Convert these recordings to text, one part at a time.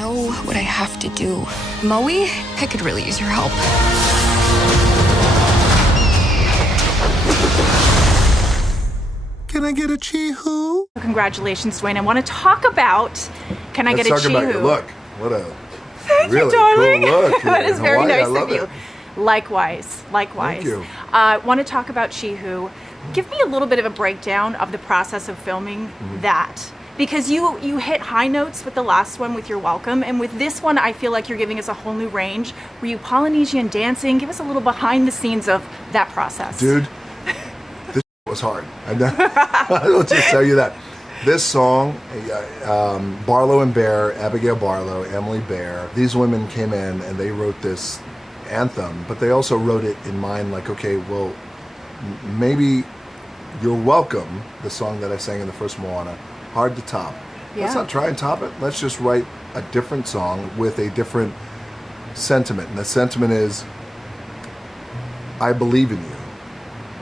know what I have to do. Maui, I could really use your help. Can I get a chee-hoo? Congratulations, Dwayne. I want to talk about, can I get a chee-hoo? Let's talk about your look. What a Thank really you, darling. cool look. That is very Hawaii. nice I of love you. it. Likewise. Thank you. Want to talk about chee-hoo. Give me a little bit of a breakdown of the process of filming that. Because you hit high notes with the last one with You're Welcome, and with this one I feel like you're giving us a whole new range. Were you Polynesian dancing? Give us a little behind the scenes of that process. Dude, this was hard. I'll just tell you that. This song, Barlow and Bear, Abigail Barlow, Emily Bear, these women came in and they wrote this anthem, but they also wrote it in mind like, okay, well, maybe You're Welcome, the song that I sang in the first Moana, hard to top. Yeah. Let's not try and top it. Let's just write a different song with a different sentiment. And the sentiment is, I believe in you.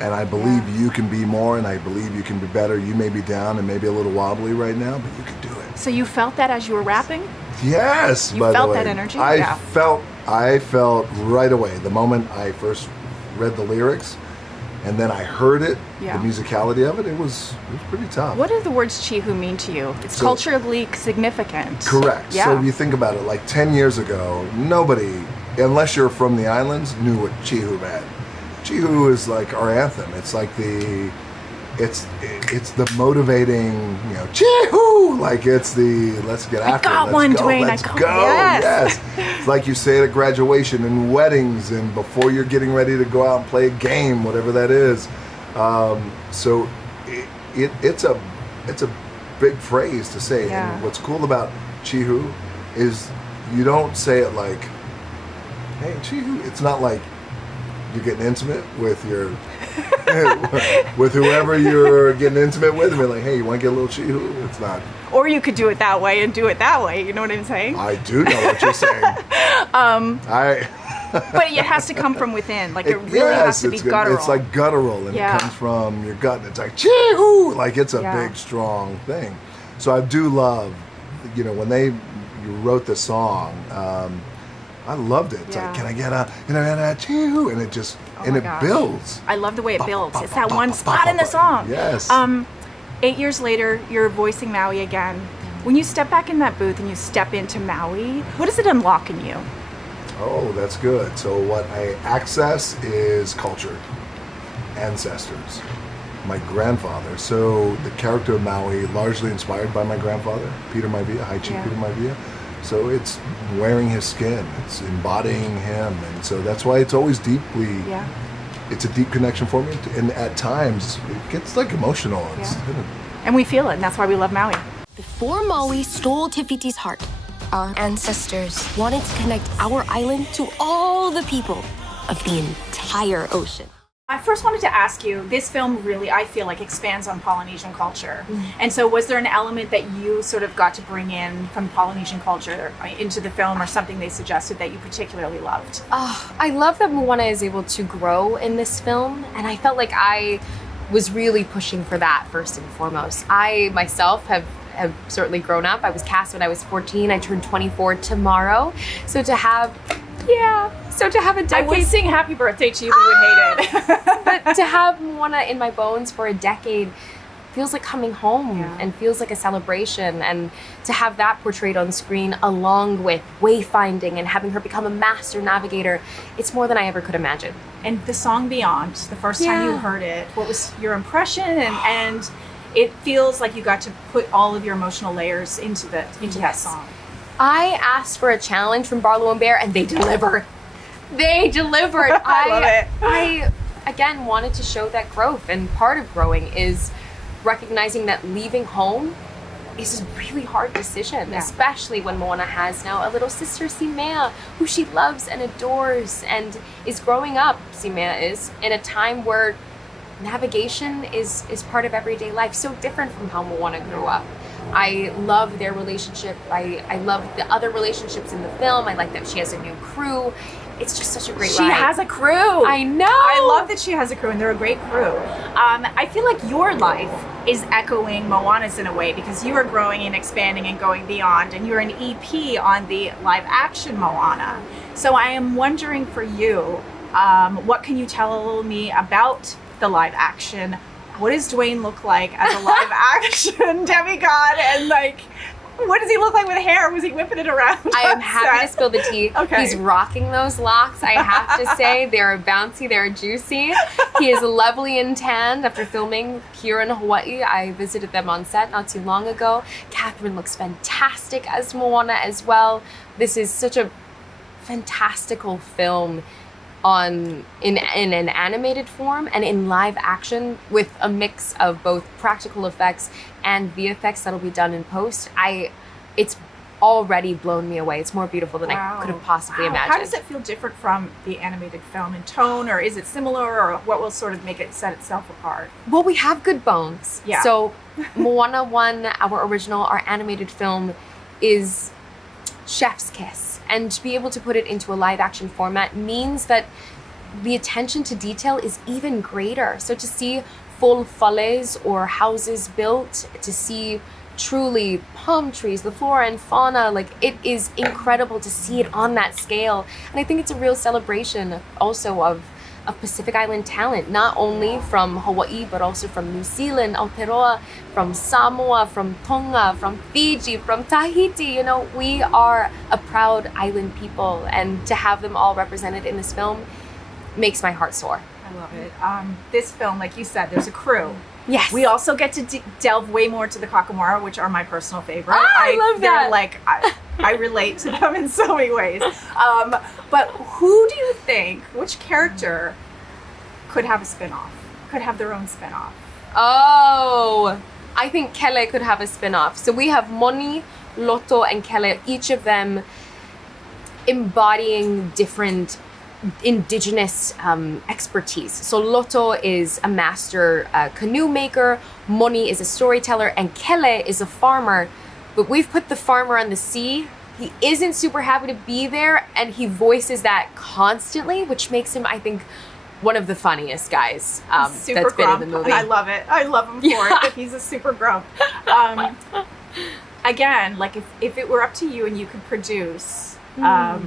And I believe you can be more, and I believe you can be better. You may be down and maybe a little wobbly right now, but you can do it. So you felt that as you were rapping? Yes. You by felt the way. that energy? I felt right away the moment I first read the lyrics, and then I heard it, the musicality of it. It was pretty tough. What do the words chee-hoo mean to you? It's culturally significant. Correct. Yeah. So if you think about it, like 10 years ago, nobody, unless you're from the islands, knew what chee-hoo meant. Chee-hoo is like our anthem. It's like it's the motivating, chee-hoo! Like it's the, let's get after it. Got one, Dwayne. Let's go. Yes. It's like you say it at graduation and weddings and before you're getting ready to go out and play a game, whatever that is. So it's a big phrase to say. Yeah. And what's cool about chee-hoo is you don't say it like, hey, chee-hoo. It's not like you're getting intimate with your with whoever you're getting intimate with and be like, hey, you want to get a little chee-hoo? It's not. Or you could do it that way and do it that way. You know what I'm saying? I do know what you're saying. But it has to come from within. Like it really has to be guttural. It's like guttural, and it comes from your gut, and it's like chee-hoo, like it's a big, strong thing. So I do love, when you wrote the song. I loved it. It's like, can I get a chee-hoo? And it just, it builds. I love the way it builds. It's that one spot in the song. Yes. 8 years later, you're voicing Maui again. When you step back in that booth and you step into Maui, what does it unlock in you? Oh, that's good. So what I access is culture, ancestors, my grandfather. So the character of Maui, largely inspired by my grandfather, Peter Maivia, High Chief Peter Maivia. So it's wearing his skin, it's embodying him, and so that's why it's always deeply, it's a deep connection for me, and at times it gets like emotional. And we feel it, and that's why we love Maui. Before Maui stole Te Fiti's heart, our ancestors wanted to connect our island to all the people of the entire ocean. I first wanted to ask you, this film really, I feel like, expands on Polynesian culture. And so was there an element that you sort of got to bring in from Polynesian culture into the film, or something they suggested that you particularly loved? I love that Moana is able to grow in this film, and I felt like I was really pushing for that first and foremost. I myself have certainly grown up. I was cast when I was 14. I turned 24 tomorrow. So to have a decade. I would sing happy birthday to you, but you would hate it. But to have Moana in my bones for a decade feels like coming home and feels like a celebration. And to have that portrayed on screen along with wayfinding and having her become a master navigator, it's more than I ever could imagine. And the song Beyond, the first time you heard it, what was your impression? And it feels like you got to put all of your emotional layers into that song. I asked for a challenge from Barlow and Bear, and they delivered. They delivered. I love it. I, again, wanted to show that growth, and part of growing is recognizing that leaving home is a really hard decision, especially when Moana has now a little sister, Simea, who she loves and adores, and is growing up, Simea is, in a time where navigation is part of everyday life, so different from how Moana grew up. I love their relationship. I love the other relationships in the film. I like that she has a new crew. It's just such a great ride. She has a crew. I know. I love that she has a crew, and they're a great crew. I feel like your life is echoing Moana's in a way, because you are growing and expanding and going beyond, and you're an EP on the live action Moana. So I am wondering for you, what can you tell me about the live action? What does Dwayne look like as a live action demigod? And like, what does he look like with hair? Was he whipping it around? I am happy to spill the tea. Okay. He's rocking those locks, I have to say. They're bouncy, they're juicy. He is lovely and tanned after filming here in Hawaii. I visited them on set not too long ago. Catherine looks fantastic as Moana as well. This is such a fantastical film in an animated form and in live action, with a mix of both practical effects and VFX that'll be done in post. It's already blown me away. It's more beautiful than I could have possibly imagined. How does it feel different from the animated film in tone, or is it similar, or what will sort of make it set itself apart? Well, we have good bones. Yeah. So Moana 1, our original, our animated film, is chef's kiss. And to be able to put it into a live action format means that the attention to detail is even greater. So to see full fales or houses built, to see truly palm trees, the flora and fauna, like, it is incredible to see it on that scale. And I think it's a real celebration also of Pacific Island talent, not only from Hawaii, but also from New Zealand, Aotearoa, from Samoa, from Tonga, from Fiji, from Tahiti. You know, we are a proud island people, and to have them all represented in this film makes my heart soar. I love it. This film, like you said, there's a crew. Yes. We also get to delve way more to the Kakamora, which are my personal favorite. I love that. They're like, I relate to them in so many ways. But who do you think, which character could have a spin-off, could have their own spin-off? Oh, I think Kele could have a spin-off. So we have Moni, Loto, and Kele, each of them embodying different indigenous expertise. So Loto is a master canoe maker, Moni is a storyteller, and Kele is a farmer. But we've put the farmer on the sea. He isn't super happy to be there, and he voices that constantly, which makes him, I think, one of the funniest guys that's been in the movie. And I love it. I love him for it, that he's a super grump. Again, like if it were up to you and you could produce a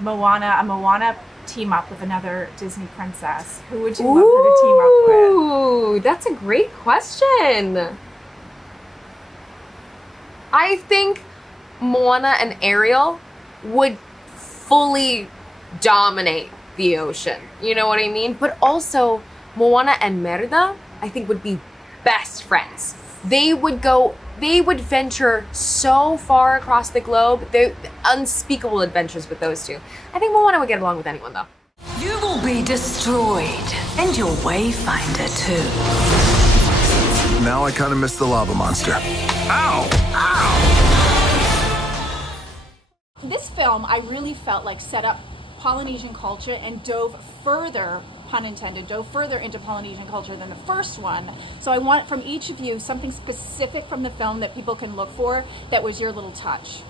Moana team up with another Disney princess, who would you love her to team up with? Ooh, that's a great question. I think Moana and Ariel would fully dominate the ocean. You know what I mean? But also, Moana and Merda, I think, would be best friends. They would venture so far across the globe. They're unspeakable adventures with those two. I think Moana would get along with anyone, though. You will be destroyed, and your wayfinder too. Now I kind of miss the lava monster. Ow! Ow! This film, I really felt like set up Polynesian culture and dove further, pun intended, dove further into Polynesian culture than the first one. So I want from each of you something specific from the film that people can look for that was your little touch.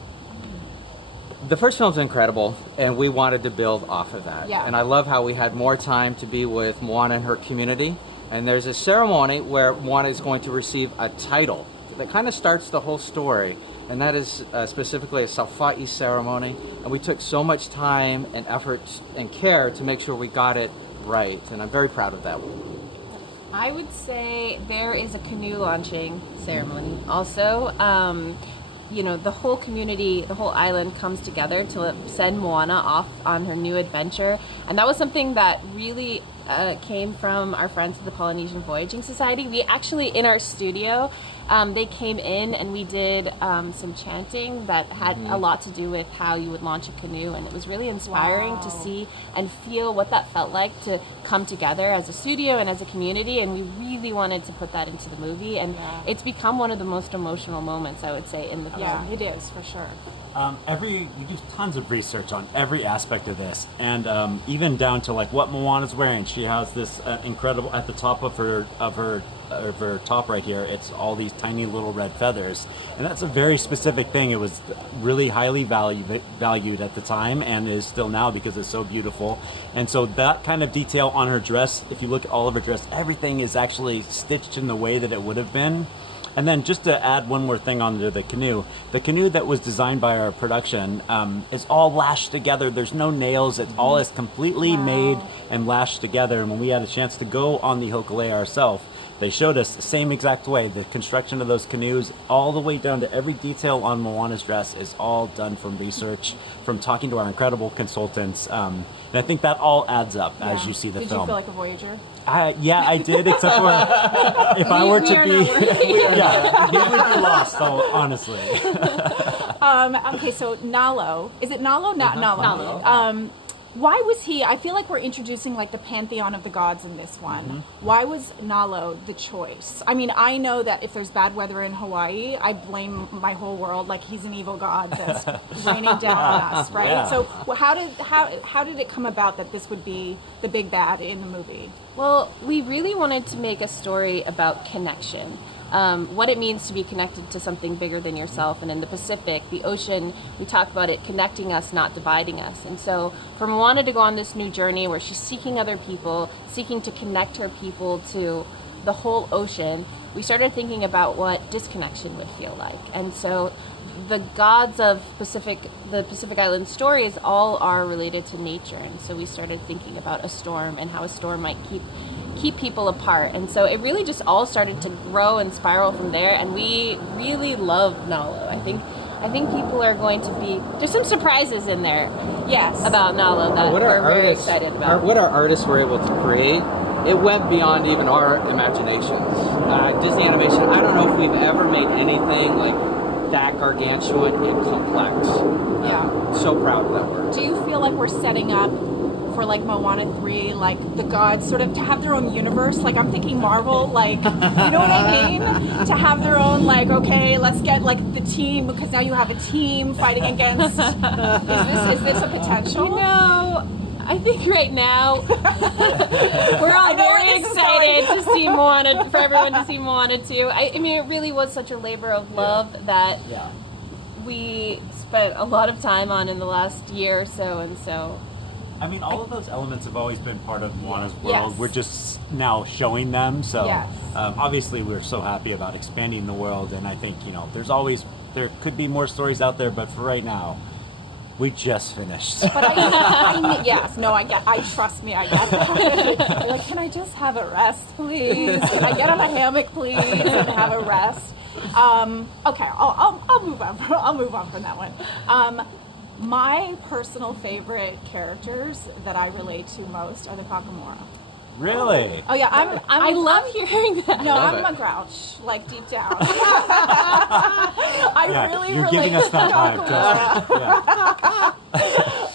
The first film's incredible, and we wanted to build off of that. Yeah. And I love how we had more time to be with Moana and her community. And there's a ceremony where Moana is going to receive a title that kind of starts the whole story. And that is specifically a Saufa'i ceremony. And we took so much time and effort and care to make sure we got it right. And I'm very proud of that one. I would say there is a canoe launching ceremony also. You know, the whole community, the whole island comes together to send Moana off on her new adventure. And that was something that really came from our friends at the Polynesian Voyaging Society. We actually, in our studio, they came in and we did some chanting that had a lot to do with how you would launch a canoe, and it was really inspiring to see and feel what that felt like to come together as a studio and as a community, and we really wanted to put that into the movie, and it's become one of the most emotional moments, I would say, in the film. Yeah, it is, for sure. We do tons of research on every aspect of this, and even down to like what Moana's wearing. She has this incredible, at the top of her top right here, it's all these tiny little red feathers. And that's a very specific thing. It was really highly valued at the time and is still now because it's so beautiful. And so that kind of detail on her dress, if you look at all of her dress, everything is actually stitched in the way that it would have been. And then just to add one more thing onto the canoe that was designed by our production is all lashed together. There's no nails. It all is completely made and lashed together. And when we had a chance to go on the Hokulea ourselves, they showed us the same exact way. The construction of those canoes, all the way down to every detail on Moana's dress, is all done from research, from talking to our incredible consultants. And I think that all adds up as you see the film. Did you feel like a Voyager? Yeah, I did, except for if I were to be... yeah, we would be lost, though, honestly. Okay, so Nalo. Is it Nalo? Nalo. Nalo. Why was he... I feel like we're introducing like the pantheon of the gods in this one. Why was Nalo the choice? I mean, I know that if there's bad weather in Hawaii, I blame my whole world like he's an evil god that's raining down on us, right? Yeah. So how did it come about that this would be the big bad in the movie? Well, we really wanted to make a story about connection. What it means to be connected to something bigger than yourself. And in the Pacific, the ocean, we talk about it connecting us, not dividing us. And so for Moana to go on this new journey where she's seeking other people, seeking to connect her people to the whole ocean, we started thinking about what disconnection would feel like. And so the gods of the Pacific Island stories all are related to nature. And so we started thinking about a storm and how a storm might keep people apart. And so it really just all started to grow and spiral from there, and we really love Nalo. I think people are going to be... There's some surprises in there, yes, about Nalo that we're very excited about. What our artists were able to create, it went beyond even our imaginations. Disney animation, I don't know if we've ever made anything like that gargantuan and complex. Yeah. So proud of that work. Do you feel like we're setting up for like Moana 3, like the gods sort of to have their own universe? Like I'm thinking Marvel, like, you know what I mean? To have their own, like, okay, let's get like the team, because now you have a team fighting against, is this a potential? You know, I think right now we're all very excited to see Moana, for everyone to see Moana too. I mean, it really was such a labor of love that we spent a lot of time on in the last year or so, and so... I mean, all of those elements have always been part of Moana's world. Yes. We're just now showing them. So Yes. Obviously we're so happy about expanding the world. And I think, there could be more stories out there, but for right now, we just finished. But I trust me, I get that. Like, can I just have a rest, please? Can I get on a hammock, please, and have a rest? Okay, I'll move on. I'll move on from that one. My personal favorite characters that I relate to most are the Kakamora. Really? Oh yeah, I love hearing that. No, I'm a grouch, like deep down. You're giving us that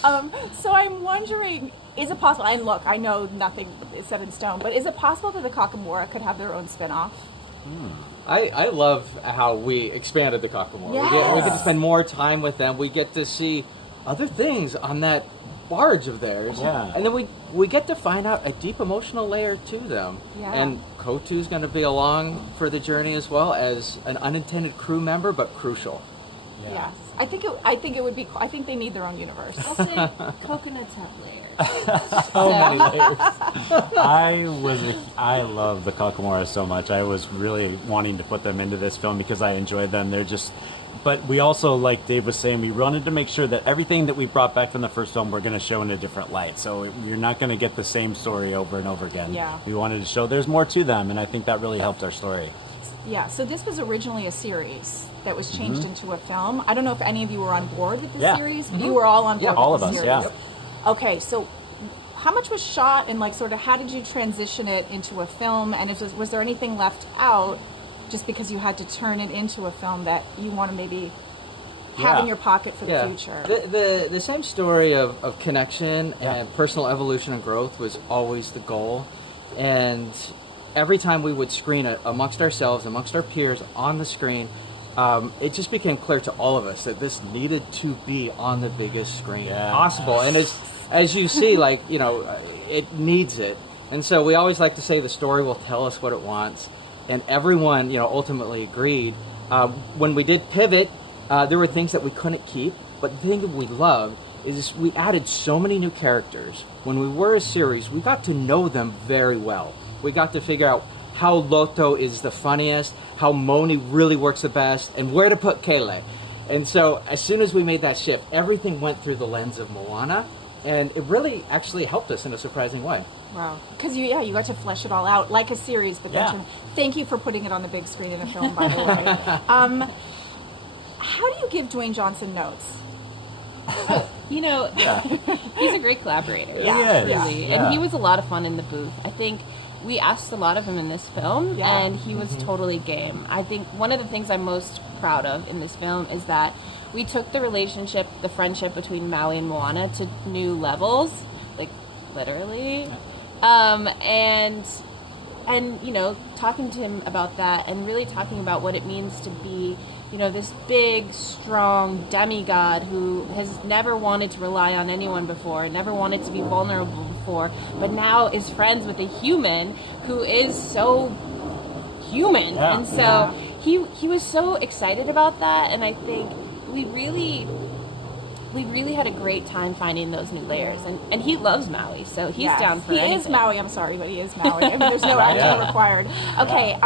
vibe. So I'm wondering, is it possible, and look, I know nothing is set in stone, but is it possible that the Kakamora could have their own spin-off? I love how we expanded the Kakamora. Yes. We get to spend more time with them. We get to see other things on that barge of theirs. Yeah. And then we get to find out a deep emotional layer to them. Yeah. And Kotu's going to be along for the journey as well as an unintended crew member, but crucial. Yeah. Yes. I think it would be, I think they need their own universe. I'll say coconuts have layers. So many layers. I love the Kakamora so much. I was really wanting to put them into this film because I enjoyed them. But we also, like Dave was saying, we wanted to make sure that everything that we brought back from the first film we're going to show in a different light. So you're not going to get the same story over and over again. Yeah. We wanted to show there's more to them, and I think that really helped our story. Yeah, so this was originally a series that was changed into a film. I don't know if any of you were on board with the series. You were all on board with all of the us, series. yeah. Okay, so how much was shot, and like sort of how did you transition it into a film, and was there anything left out just because you had to turn it into a film that you want to maybe have in your pocket for the future? The same story of connection and personal evolution and growth was always the goal. And every time we would screen it amongst ourselves, amongst our peers on the screen, it just became clear to all of us that this needed to be on the biggest screen possible. And as you see, it needs it. And so we always like to say the story will tell us what it wants. and everyone, ultimately agreed. When we did pivot, there were things that we couldn't keep, but the thing that we loved is we added so many new characters. When we were a series, we got to know them very well. We got to figure out how Loto is the funniest, how Moni really works the best, and where to put Kele. And so as soon as we made that shift, everything went through the lens of Moana, and it really actually helped us in a surprising way. Wow. Because you got to flesh it all out like a series, but thank you for putting it on the big screen in a film, by the way. How do you give Dwayne Johnson notes? He's a great collaborator. Really. And he was a lot of fun in the booth. I think we asked a lot of him in this film, and he was totally game. I think one of the things I'm most proud of in this film is that we took the relationship, the friendship between Maui and Moana to new levels, like literally. And talking to him about that, and really talking about what it means to be this big, strong demigod who has never wanted to rely on anyone before, never wanted to be vulnerable before, but now is friends with a human who is so human. Yeah. And so he was so excited about that, and I think we really had a great time finding those new layers. And he loves Maui, so he's down for anything. He is Maui, I'm sorry, but he is Maui. I mean, there's no acting required. Okay,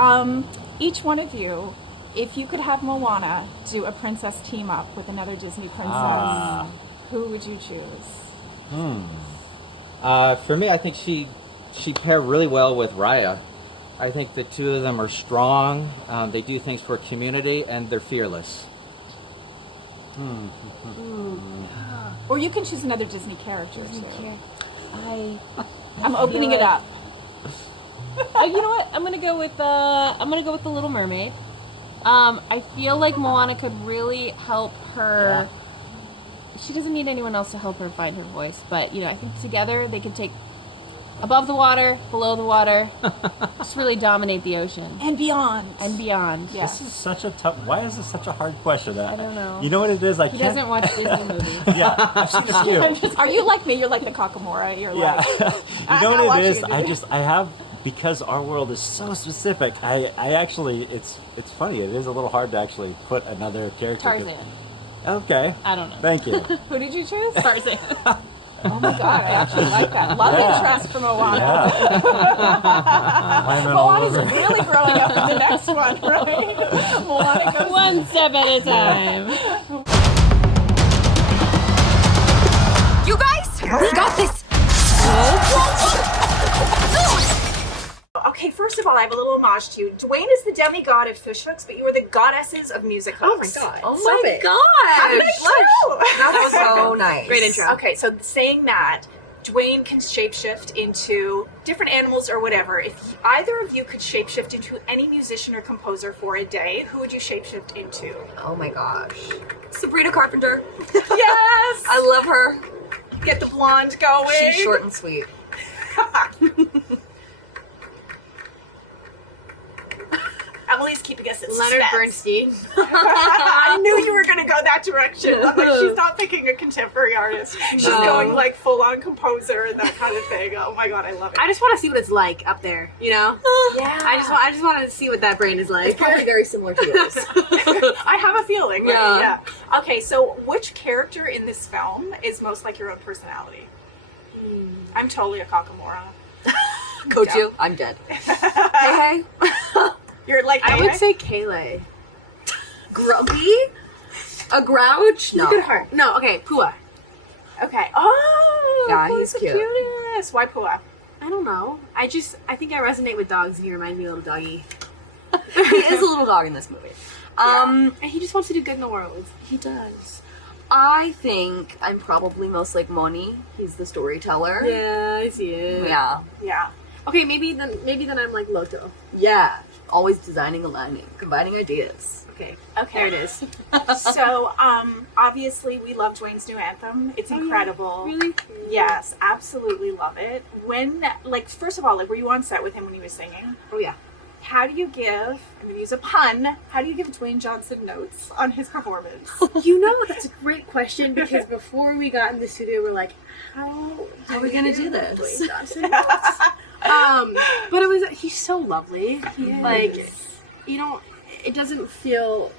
each one of you, if you could have Moana do a princess team up with another Disney princess, who would you choose? For me, I think she paired really well with Raya. I think the two of them are strong, they do things for a community, and they're fearless. Or you can choose another Disney character too. I'm opening it up. You know what? I'm gonna go with the Little Mermaid. I feel like Moana could really help her. She doesn't need anyone else to help her find her voice, but I think together they could take above the water, below the water, just really dominate the ocean and beyond. Yeah. This is such a tough. Why is this such a hard question? I don't know. You know what it is? He doesn't watch Disney movies. Yeah, I've seen a few. Are you like me? You're like the Kakamora. You're like. You know what it is? I have. Because our world is so specific, I actually, it's funny, it is a little hard to actually put another character. Tarzan. Okay. I don't know. Thank you. Who did you choose? Tarzan. Oh my god, I actually like that. Love interest from Moana. Moana's really growing up in the next one, right? Moana goes one step at a time. You guys, we got this. Okay, first of all, I have a little homage to you. Dwayne is the demigod of fish hooks, but you are the goddesses of music hooks. Oh my god. Oh my god. That was so nice. Great intro. Okay, so saying that, Dwayne can shapeshift into different animals or whatever. If either of you could shapeshift into any musician or composer for a day, who would you shapeshift into? Oh my gosh. Sabrina Carpenter. Yes! I love her. Get the blonde going. She's short and sweet. Emily's keeping us in Leonard suspense. Bernstein. I knew you were going to go that direction. I'm like, she's not picking a contemporary artist. She's going like full-on composer and that kind of thing. Oh my god, I love it. I just want to see what it's like up there, Yeah. I just want to see what that brain is like. It's probably very similar to yours. I have a feeling. Right? Yeah. Okay, so which character in this film is most like your own personality? I'm totally a Kakamora. Kochu, I'm dead. Hey. You're like, I would say Kele. Grumpy? A grouch? No. Good heart. No, okay, Pua. Okay. Oh, Yeah, Pua's he's the cute. cutest. Why Pua? I don't know. I think I resonate with dogs and he reminds me of a little doggy. He is a little dog in this movie. And he just wants to do good in the world. He does. I think I'm probably most like Moni. He's the storyteller. Yeah, I see it. Yeah. Yeah. Okay, maybe then I'm like Loto. Yeah. Always designing, aligning, combining ideas. Okay. Okay. There it is. So, obviously, we love Dwayne's new anthem. It's incredible. Really? Yes, absolutely love it. When, first of all, were you on set with him when he was singing? Oh yeah. How do you give, I'm going to use a pun, how do you give Dwayne Johnson notes on his performance? That's a great question because before we got in the studio, we're like, how are we going to do this? Dwayne Johnson notes? But he's so lovely. He is. Like, it doesn't feel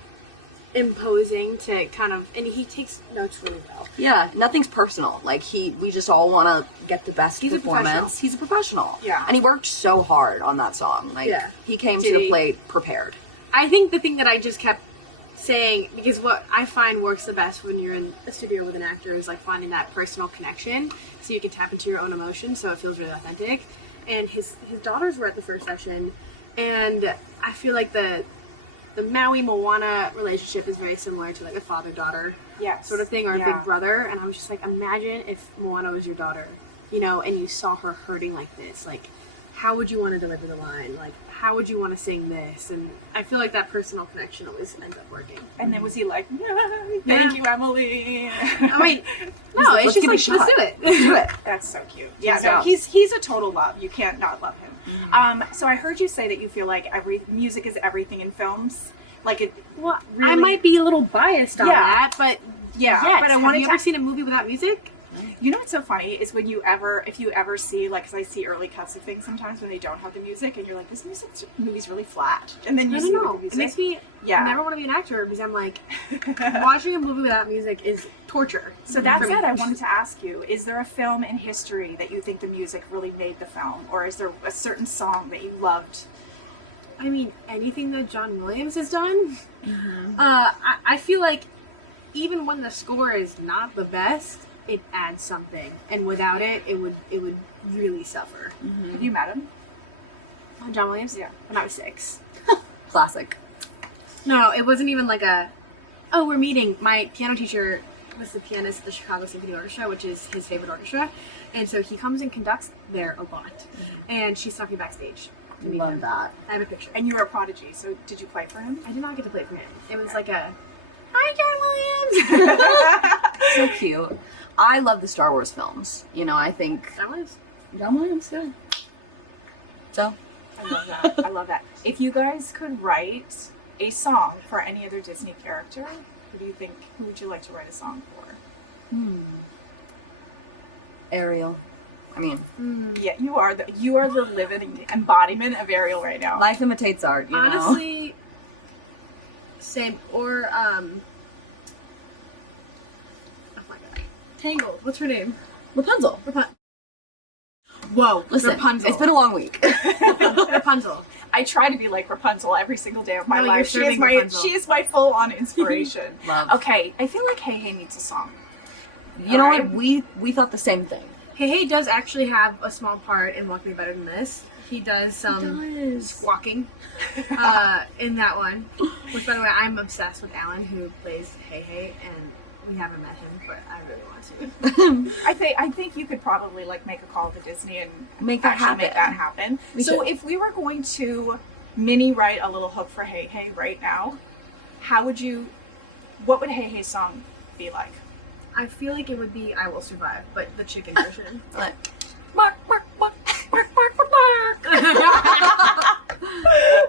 imposing to kind of, and he takes notes really well. Yeah, nothing's personal. Like we just all want to get the best performance. He's a professional. Yeah. And he worked so hard on that song. Like, he came to the plate prepared. I think the thing that I just kept saying, because what I find works the best when you're in a studio with an actor is like finding that personal connection so you can tap into your own emotions so it feels really authentic. And his daughters were at the first session, and I feel like the Maui Moana relationship is very similar to like a father-daughter sort of thing, or a big brother. And I was just like, imagine if Moana was your daughter, and you saw her hurting like this. Like, how would you want to deliver the line? Like, how would you want to sing this? And I feel like that personal connection always ends up working. And then was he like, thank you, Emily? I mean, no, it's just like, let's do it. Let's do it. That's so cute. Yeah, no, he's a total love. You can't not love him. So I heard you say that you feel like music is everything in films. Like it. Well, really... I might be a little biased on that, but yes. But have you ever seen a movie without music? You know what's so funny is if you ever see, like, because I see early cuts of things sometimes when they don't have the music, and you're like, this movie's really flat, and then you see the music. It makes me never want to be an actor because I'm like, watching a movie without music is torture. So that said, I wanted to ask you: is there a film in history that you think the music really made the film, or is there a certain song that you loved? I mean, anything that John Williams has done. I feel like even when the score is not the best, it adds something, and without it, it would really suffer. Have you met him? John Williams? Yeah. When I was 6. Classic. No, it wasn't even like we're meeting. My piano teacher was the pianist at the Chicago Symphony Orchestra, which is his favorite orchestra, and so he comes and conducts there a lot. And she snuck me backstage. Love that. I have a picture. And you were a prodigy, so did you play for him? I did not get to play for him. It was like a, hi, John Williams! So cute. I love the Star Wars films. I think... John Williams, yeah. So? I love that. I love that. If you guys could write a song for any other Disney character, who would you like to write a song for? Ariel. I mean... Yeah, you are the living embodiment of Ariel right now. Life imitates art, you know? Honestly, same. Or, oh my god. Tangled. What's her name? Rapunzel. Whoa. Listen, Rapunzel. It's been a long week. Rapunzel. I try to be like Rapunzel every single day of my life. She is my full-on inspiration. Love. Okay, I feel like Hey Hey needs a song. You know what? We thought the same thing. Hey Hey does actually have a small part in Walk Me Better Than This. He does some squawking in that one. Which, by the way, I'm obsessed with Alan, who plays Hey Hey, and we haven't met him, but I really want to. I think you could probably like make a call to Disney and make that happen. So if we were going to mini write a little hook for Hey Hey right now, what would Hey Hey's song be like? I feel like it would be I Will Survive, but the chicken version. Like, bark, bark, bark, bark, bark, bark, bark.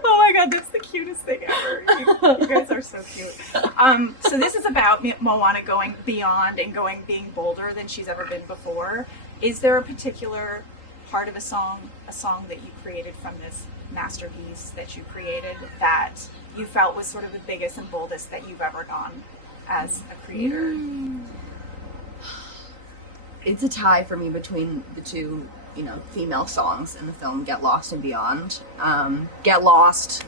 Oh my god, that's the cutest thing ever. You guys are so cute. So this is about Moana going beyond and being bolder than she's ever been before. Is there a particular part of a song that you created from this masterpiece that you created that you felt was sort of the biggest and boldest that you've ever gone as a creator? It's a tie for me between the two, female songs in the film, Get Lost and Beyond. Get Lost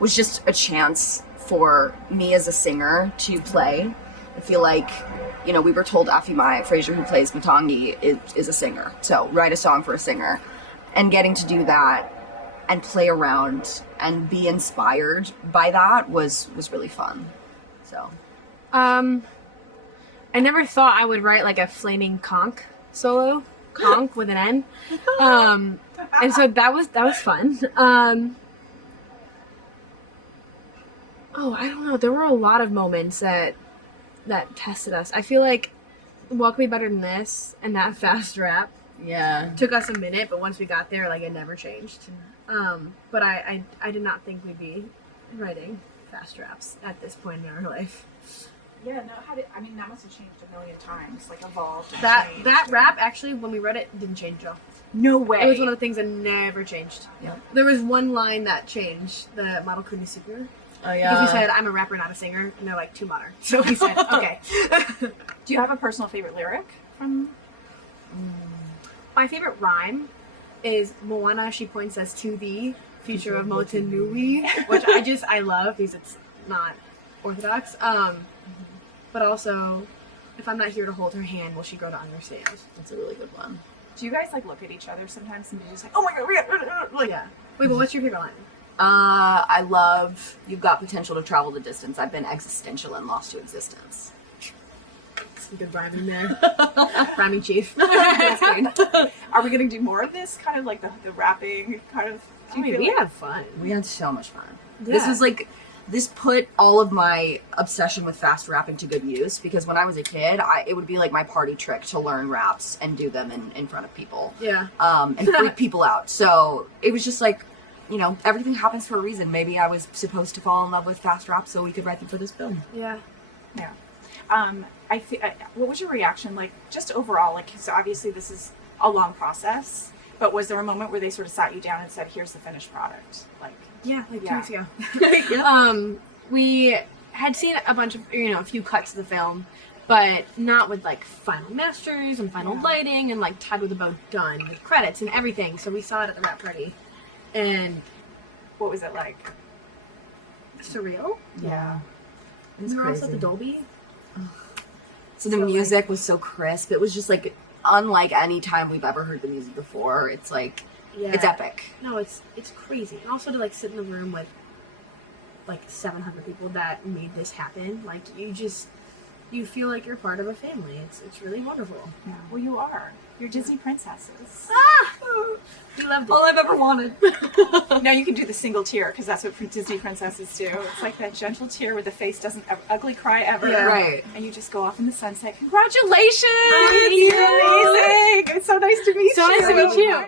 was just a chance for me as a singer to play. I feel like, we were told Afimai Fraser, who plays Matangi, is a singer. So write a song for a singer. And getting to do that and play around and be inspired by that was really fun. So... I never thought I would write like a flaming conch solo, conch with an N. And so that was fun. I don't know. There were a lot of moments that tested us. I feel like Welcome Me Better Than This and that fast rap. Yeah. Took us a minute, but once we got there, like, it never changed. But I did not think we'd be writing fast raps at this point in our life. Yeah, no, I mean, that must have changed a million times, like evolved. That rap, actually, when we read it, didn't change at all. No way. It was one of the things that never changed. Yeah. There was one line that changed. The model couldn't super. Oh, yeah. Because he said, I'm a rapper, not a singer. And they're like, too modern. So he said, okay. Do you have a personal favorite lyric from? My favorite rhyme is Moana, she points us to the future of Motunui, which I love because it's not orthodox. But also, if I'm not here to hold her hand, will she grow to understand? That's a really good one. Do you guys like look at each other sometimes and be just like, oh my god, like, yeah. Wait, but what's your favorite line? I love You've Got Potential to Travel the Distance. I've been existential and lost to existence. Some good rhyming there. Rhyming chief. Are we gonna do more of this? Kind of like the rapping kind of. We had fun. We had so much fun. Yeah. This was like, this put all of my obsession with fast rapping to good use, because when I was a kid, it would be like my party trick to learn raps and do them in front of people. Yeah. And freak people out. So it was just like, you know, everything happens for a reason. Maybe I was supposed to fall in love with fast rap so we could write them for this film. Yeah. Yeah. What was your reaction like, just overall? Like, so obviously this is a long process, but was there a moment where they sort of sat you down and said, "Here's the finished product"? Like, 2 weeks ago. We had seen a few cuts of the film, but not with like final masters and final lighting and like tied with a bow done with credits and everything. So we saw it at the wrap party, and what was it like? Surreal. Yeah. It was we were crazy. also at the Dolby. So the music was so crisp. It was just like unlike any time we've ever heard the music before. It's like, it's epic. No, it's crazy. And also to like sit in the room with like 700 people that made this happen. Like you feel like you're part of a family. It's really wonderful. Yeah. Well, you are. You're Disney princesses. We loved it. All I've ever wanted. Now you can do the single tear, because that's what Disney princesses do. It's like that gentle tear where the face doesn't ugly cry ever. Yeah. Right. And you just go off in the sunset. Congratulations! You're amazing! It's so nice to meet you. So nice to meet you.